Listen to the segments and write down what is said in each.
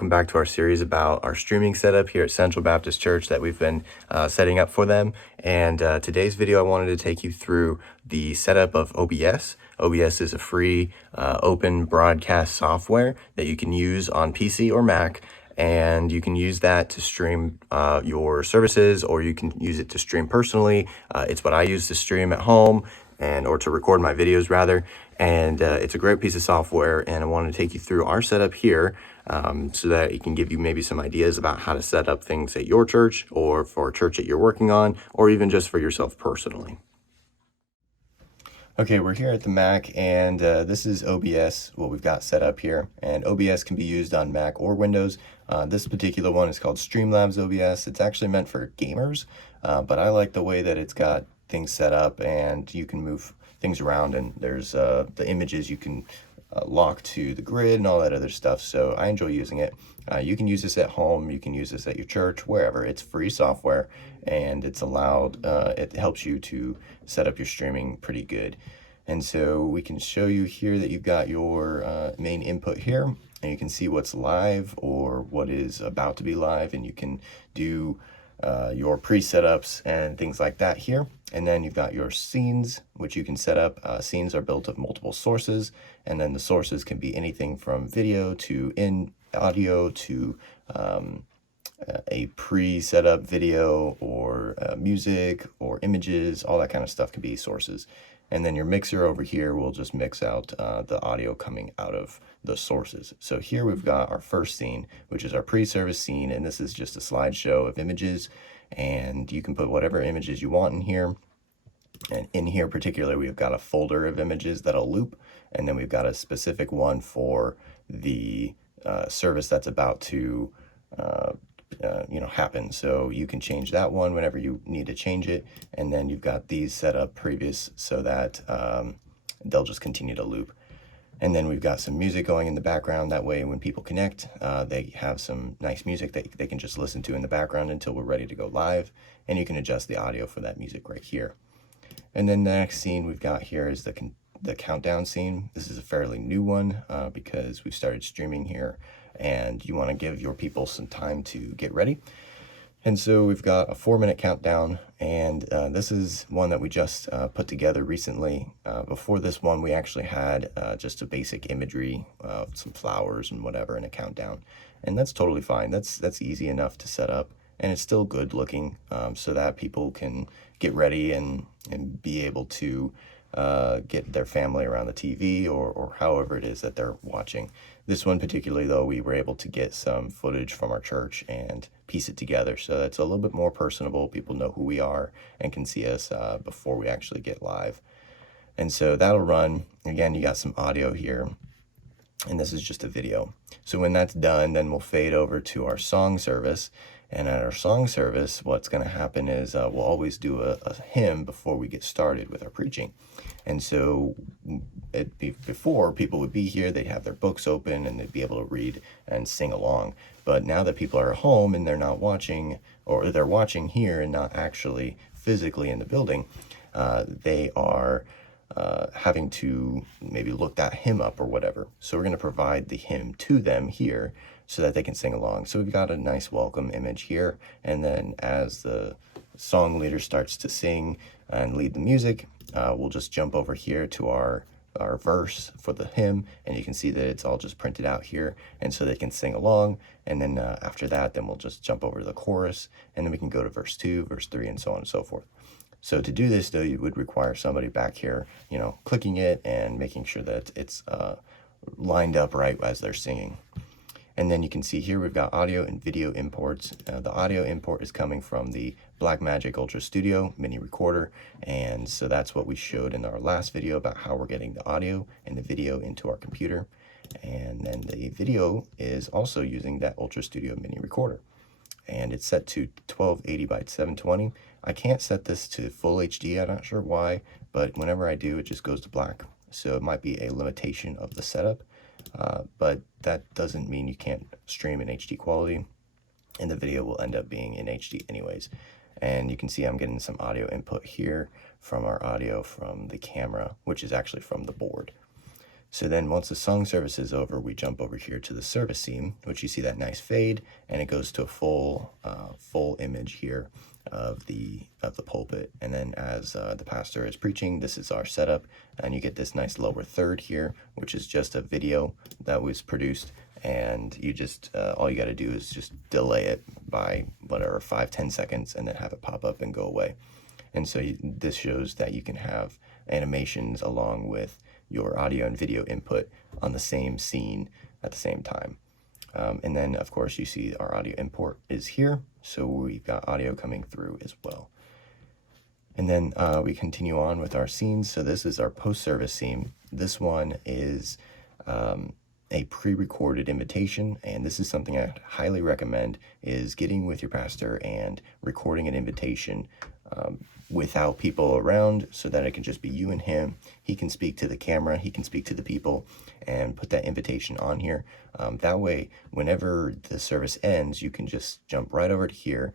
welcome back to our series about our streaming setup here at Central Baptist Church that we've been setting up for them. And today's video, I wanted to take you through the setup of OBS. OBS is a free open broadcast software that you can use on PC or Mac, and you can use that to stream your services, or you can use it to stream personally. It's what I use to stream at home, or to record my videos rather. And it's a great piece of software, and I wanted to take you through our setup here so that it can give you maybe some ideas about how to set up things at your church, or for a church that you're working on, or even just for yourself personally. Okay, we're here at the Mac, and this is OBS, what we've got set up here. And OBS can be used on Mac or Windows. This particular one is called Streamlabs OBS. It's actually meant for gamers, but I like the way that it's got things set up, and you can move things around, and there's the images you can lock to the grid and all that other stuff. So I enjoy using it. You can use this at home, you can use this at your church, wherever. It's free software, and it's allowed, it helps you to set up your streaming pretty good. And so we can show you here that you've got your main input here, and you can see what's live or what is about to be live, and you can do your pre-setups and things like that here. And then you've got your scenes, which you can set up. Scenes are built of multiple sources, and then the sources can be anything from video to in audio to a pre-set up video, or music or images. All that kind of stuff can be sources. And then your mixer over here will just mix out the audio coming out of the sources. So here we've got our first scene, which is our pre-service scene, and this is just a slideshow of images, and you can put whatever images you want in here. And in here particularly, we've got a folder of images that'll loop, and then we've got a specific one for the service that's about to happen. So you can change that one whenever you need to change it, and then you've got these set up previous so that they'll just continue to loop. And then we've got some music going in the background. That way when people connect, they have some nice music that they can just listen to in the background until we're ready to go live. And you can adjust the audio for that music right here. And then the next scene we've got here is the countdown scene. This is a fairly new one because we've started streaming here, and you want to give your people some time to get ready. And so we've got a 4-minute countdown, and this is one that we just put together recently. Before this one, we actually had just a basic imagery of some flowers and whatever in a countdown, and that's totally fine. That's easy enough to set up, and it's still good looking, so that people can get ready and be able to get their family around the TV or however it is that they're watching. This one particularly, though, we were able to get some footage from our church and piece it together so that's a little bit more personable. People know who we are and can see us before we actually get live. And so that'll run. Again, you got some audio here, and this is just a video. So when that's done, then we'll fade over to our song service. And at our song service, what's going to happen is we'll always do a hymn before we get started with our preaching. And so before, people would be here, they'd have their books open, and they'd be able to read and sing along. But now that people are home and they're not watching, or they're watching here and not actually physically in the building, they are having to maybe look that hymn up or whatever. So we're going to provide the hymn to them here so that they can sing along. So we've got a nice welcome image here, and then as the song leader starts to sing and lead the music, we'll just jump over here to our verse for the hymn, and you can see that it's all just printed out here, and so they can sing along. And then after that, then we'll just jump over to the chorus, and then we can go to verse 2, verse 3, and so on and so forth. So to do this, though, you would require somebody back here, clicking it and making sure that it's lined up right as they're singing. And then you can see here we've got audio and video imports. The audio import is coming from the Blackmagic Ultra Studio mini recorder, and so that's what we showed in our last video about how we're getting the audio and the video into our computer. And then the video is also using that Ultra Studio mini recorder, and it's set to 1280 by 720. I can't set this to full HD, I'm not sure why, but whenever I do, it just goes to black. So it might be a limitation of the setup. But that doesn't mean you can't stream in HD quality, and the video will end up being in HD anyways. And you can see I'm getting some audio input here from our audio from the camera, which is actually from the board. So then once the song service is over, we jump over here to the service scene, which you see that nice fade, and it goes to a full image here of the pulpit. And then as the pastor is preaching, this is our setup, and you get this nice lower third here, which is just a video that was produced, and you just all you got to do is just delay it by whatever 5-10 seconds, and then have it pop up and go away. And so this shows that you can have animations along with your audio and video input on the same scene at the same time. And then, of course, you see our audio import is here, so we've got audio coming through as well. And then we continue on with our scenes. So this is our post-service scene. This one is a pre-recorded invitation, and this is something I highly recommend, is getting with your pastor and recording an invitation without people around, so that it can just be you and him. He can speak to the camera, he can speak to the people, and put that invitation on here. That way, whenever the service ends, you can just jump right over to here.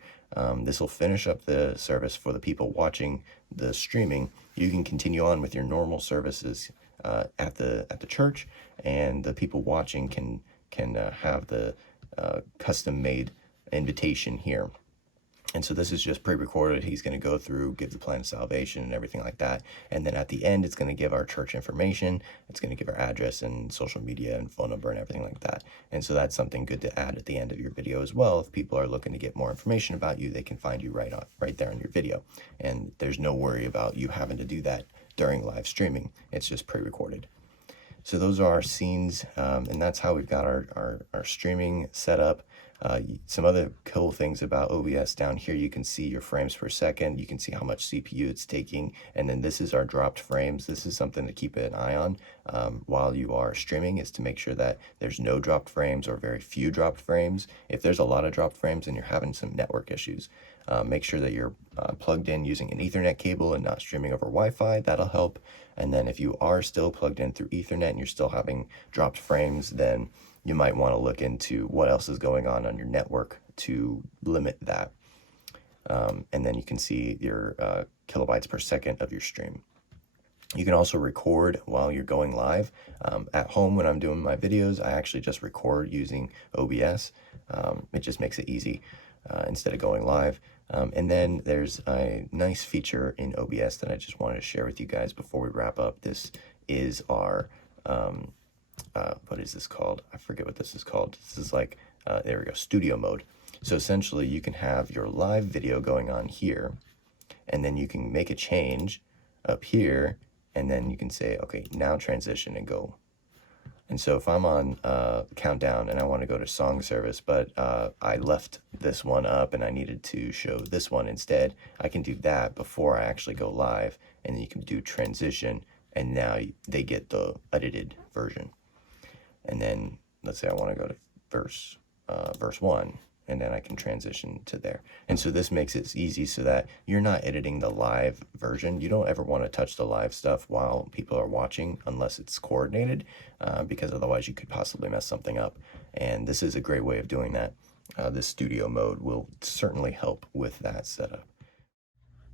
This will finish up the service for the people watching the streaming. You can continue on with your normal services at the church, and the people watching can have the custom-made invitation here. And so this is just pre-recorded. He's going to go through, give the plan of salvation and everything like that. And then at the end, it's going to give our church information. It's going to give our address and social media and phone number and everything like that. And so that's something good to add at the end of your video as well. If people are looking to get more information about you, they can find you right there in your video. And there's no worry about you having to do that during live streaming. It's just pre-recorded. So those are our scenes, and that's how we've got our streaming set up. Some other cool things about OBS down here, you can see your frames per second, you can see how much CPU it's taking, and then this is our dropped frames. This is something to keep an eye on while you are streaming, is to make sure that there's no dropped frames or very few dropped frames. If there's a lot of dropped frames and you're having some network issues, make sure that you're plugged in using an Ethernet cable and not streaming over Wi-Fi. That'll help. And then if you are still plugged in through Ethernet and you're still having dropped frames, then you might want to look into what else is going on your network to limit that. And then you can see your kilobytes per second of your stream. You can also record while you're going live. At home, when I'm doing my videos, I actually just record using OBS. It just makes it easy instead of going live. And then there's a nice feature in OBS that I just wanted to share with you guys before we wrap up. This is our, what is this called? I forget what this is called. This is like, there we go, studio mode. So essentially you can have your live video going on here, and then you can make a change up here, and then you can say, okay, now transition and go. And so if I'm on countdown and I want to go to song service, but I left this one up and I needed to show this one instead, I can do that before I actually go live, and then you can do transition, and now they get the edited version. And then let's say I want to go to verse 1, and then I can transition to there. And so this makes it easy so that you're not editing the live version. You don't ever want to touch the live stuff while people are watching unless it's coordinated, because otherwise you could possibly mess something up. And this is a great way of doing that. This studio mode will certainly help with that setup.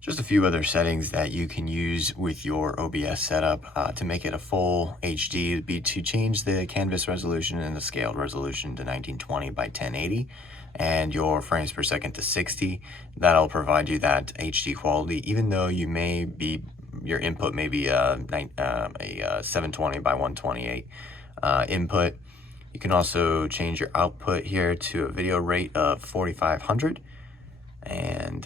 Just a few other settings that you can use with your OBS setup to make it a full HD would be to change the canvas resolution and the scaled resolution to 1920 by 1080 and your frames per second to 60. That'll provide you that HD quality, even though you may be, your input may be a 720 by 128 input. You can also change your output here to a video rate of 4500. And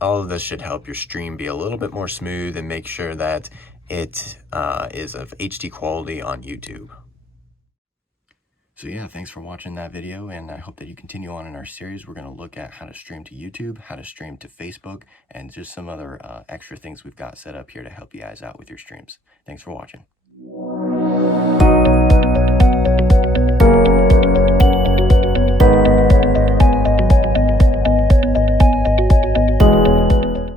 all of this should help your stream be a little bit more smooth and make sure that it is of HD quality on YouTube. So yeah, thanks for watching that video, and I hope that you continue on in our series. We're going to look at how to stream to YouTube, how to stream to Facebook, and just some other extra things we've got set up here to help you guys out with your streams. Thanks for watching.